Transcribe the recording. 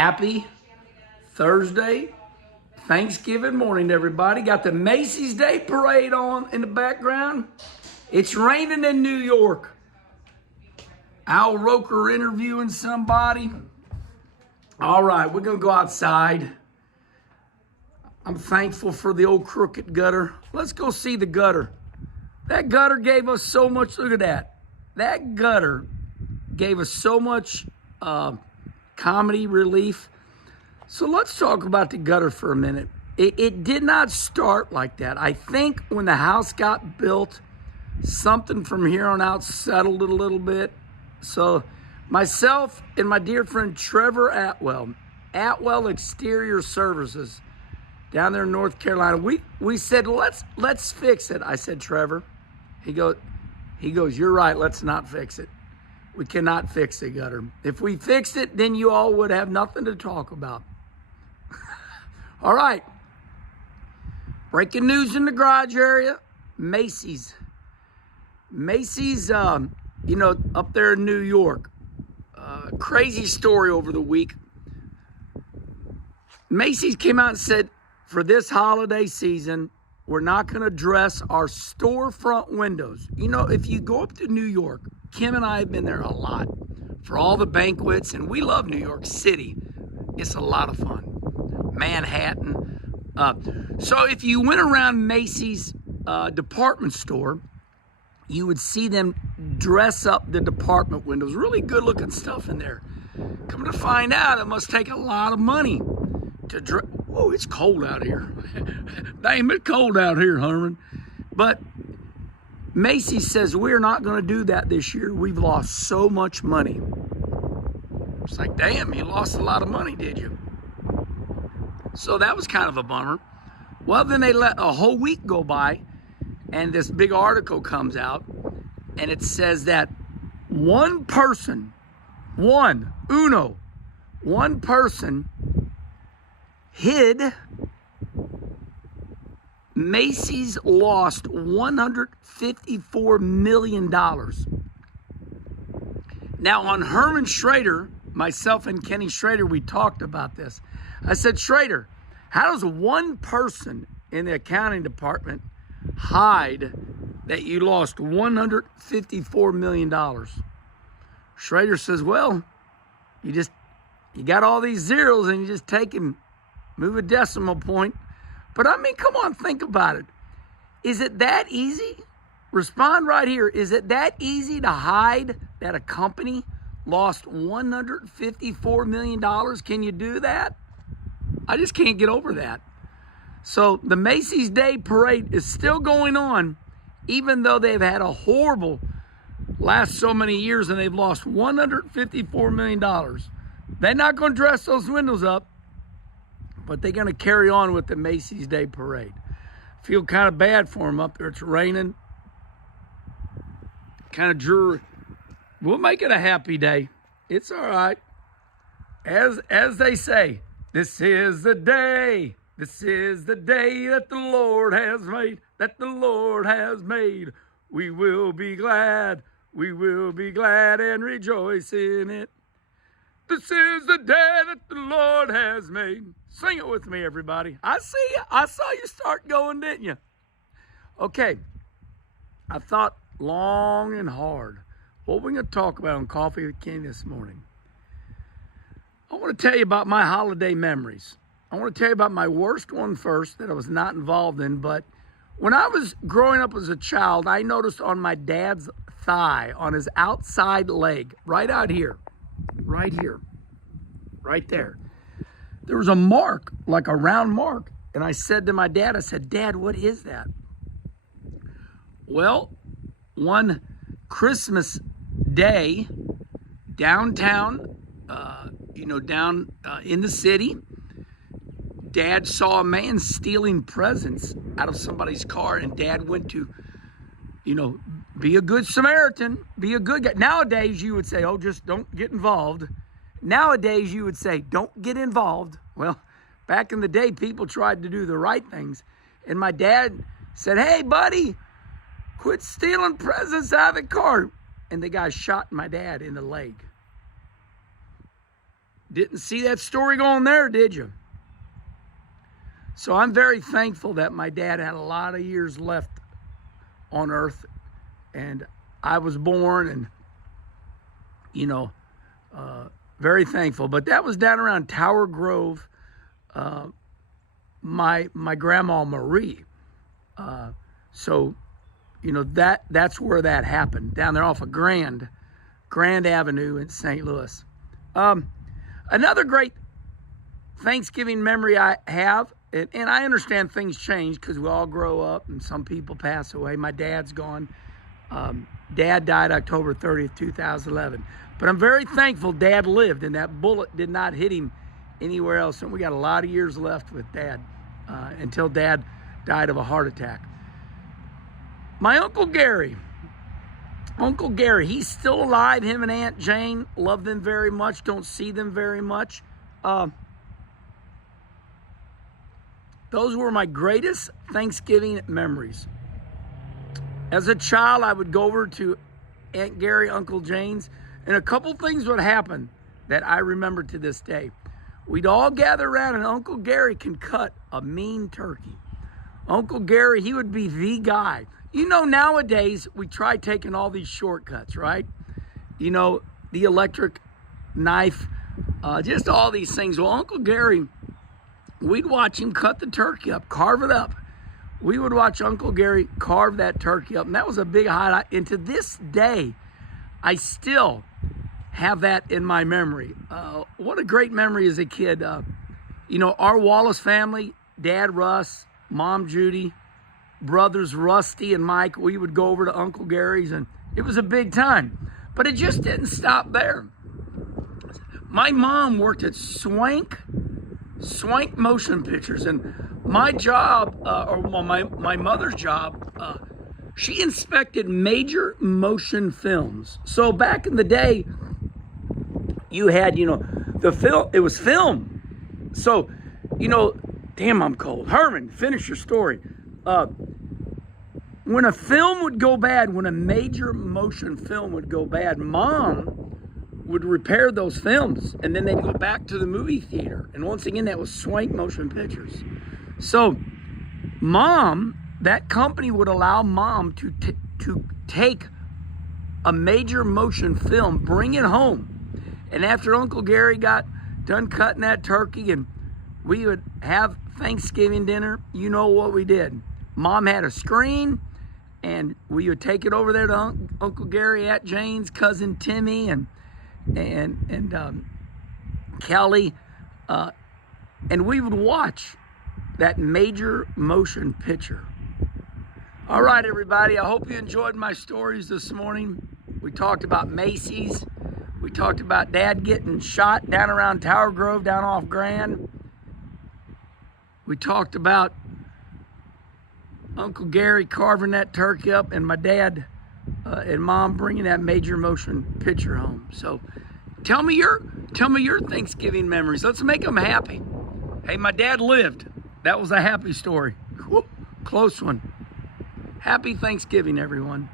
Happy Thursday, Thanksgiving morning, everybody. Got the Macy's Day Parade on in the background. It's raining in New York. Al Roker interviewing somebody. All right, we're going to go outside. I'm thankful for the old crooked gutter. Let's go see the gutter. That gutter gave us so much. Look at that. That gutter gave us so much comedy relief. So let's talk about the gutter for a minute. It did not start like that. I think when the house got built, something from here on out settled it a little bit. So myself and my dear friend Trevor Atwell Exterior Services down there in North Carolina, we said, let's fix it. I said, Trevor, he goes, you're right, let's not fix it. We cannot fix the gutter. If we fixed it, then you all would have nothing to talk about. All right. Breaking news in the garage area. Macy's, up there in New York. Crazy story over the week. Macy's came out and said, for this holiday season, we're not going to dress our storefront windows. You know, if you go up to New York, Kim and I have been there a lot for all the banquets, and we love New York City. It's a lot of fun. Manhattan. So if you went around Macy's department store, you would see them dress up the department windows. Really good looking stuff in there. Come to find out, it must take a lot of money to dress. Oh, it's cold out here. Damn, it's cold out here, Herman. But Macy's says we're not going to do that this year. We've lost so much money. It's like, damn, you lost a lot of money, did you? So that was kind of a bummer. Well, then they let a whole week go by, and this big article comes out, and it says that one person hid. Macy's lost $154 million. Now, on Herman Schrader, myself and Kenny Schrader, we talked about this. I said, Schrader, how does one person in the accounting department hide that you lost $154 million? Schrader says, well, you got all these zeros and you just take and move a decimal point. But I mean, come on, think about it. Is it that easy? Respond right here. Is it that easy to hide that a company lost $154 million? Can you do that? I just can't get over that. So the Macy's Day Parade is still going on, even though they've had a horrible last so many years and they've lost $154 million. They're not going to dress those windows up, but they're going to carry on with the Macy's Day Parade. Feel kind of bad for them up there. It's raining. Kind of dreary. We'll make it a happy day. It's all right. As they say, this is the day. This is the day that the Lord has made. That the Lord has made. We will be glad. We will be glad and rejoice in it. This is the day that the Lord has made. Sing it with me, everybody. I see you. I saw you start going, didn't you? Okay. I thought long and hard. What are we going to talk about on Coffee with Kenny this morning? I want to tell you about my holiday memories. I want to tell you about my worst one first that I was not involved in. But when I was growing up as a child, I noticed on my dad's thigh, on his outside leg, right out here, right there, there was a mark, like a round mark. And I said to my dad, I said, Dad, what is that? Well, one Christmas day, downtown, down in the city, Dad saw a man stealing presents out of somebody's car, and Dad went to, be a good Samaritan, be a good guy. Nowadays, you would say, oh, just don't get involved. Nowadays, you would say, don't get involved. Well, back in the day, people tried to do the right things. And my dad said, hey, buddy, quit stealing presents out of the car. And the guy shot my dad in the leg. Didn't see that story going there, did you? So I'm very thankful that my dad had a lot of years left on earth, and I was born, and, you know, very thankful. But that was down around Tower Grove, my grandma Marie. So, you know, that's where that happened, down there off of Grand Avenue in St. Louis. Another great Thanksgiving memory I have, and I understand things change because we all grow up and some people pass away. My dad's gone. Dad died October 30th, 2011. But I'm very thankful Dad lived and that bullet did not hit him anywhere else. And we got a lot of years left with Dad until Dad died of a heart attack. My Uncle Gary, he's still alive. Him and Aunt Jane, love them very much, don't see them very much. Those were my greatest Thanksgiving memories. As a child, I would go over to Aunt Gary, Uncle Jane's, and a couple things would happen that I remember to this day. We'd all gather around, and Uncle Gary can cut a mean turkey. Uncle Gary, he would be the guy. You know, nowadays, we try taking all these shortcuts, right? You know, the electric knife, just all these things. Well, Uncle Gary, we'd watch him cut the turkey up, carve it up. We would watch Uncle Gary carve that turkey up, and that was a big highlight. And to this day, I still have that in my memory. What a great memory as a kid. You know, our Wallace family, Dad Russ, Mom Judy, brothers Rusty and Mike, we would go over to Uncle Gary's, and it was a big time. But it just didn't stop there. My mom worked at Swank Motion Pictures, and my job, my mother's job, she inspected major motion films. So back in the day, you had, you know, the film, it was film. So, you know, damn, I'm cold. Herman, finish your story. When a film would go bad, when a major motion film would go bad, Mom would repair those films, and then they'd go back to the movie theater. And once again, that was Swank Motion Pictures. So Mom, that company would allow Mom to take a major motion film, bring it home. And after Uncle Gary got done cutting that turkey and we would have Thanksgiving dinner, you know what we did. Mom had a screen, and we would take it over there to Uncle Gary, Aunt Jane's, cousin Timmy, and Kelly, and we would watch that major motion picture. All right, everybody, I hope you enjoyed my stories this morning. We talked about Macy's. We talked about Dad getting shot down around Tower Grove, down off Grand. We talked about Uncle Gary carving that turkey up, and my dad and Mom bringing that major motion picture home. So tell me your Thanksgiving memories. Let's make them happy. Hey, my dad lived. That was a happy story. Whew, close one. Happy Thanksgiving, everyone.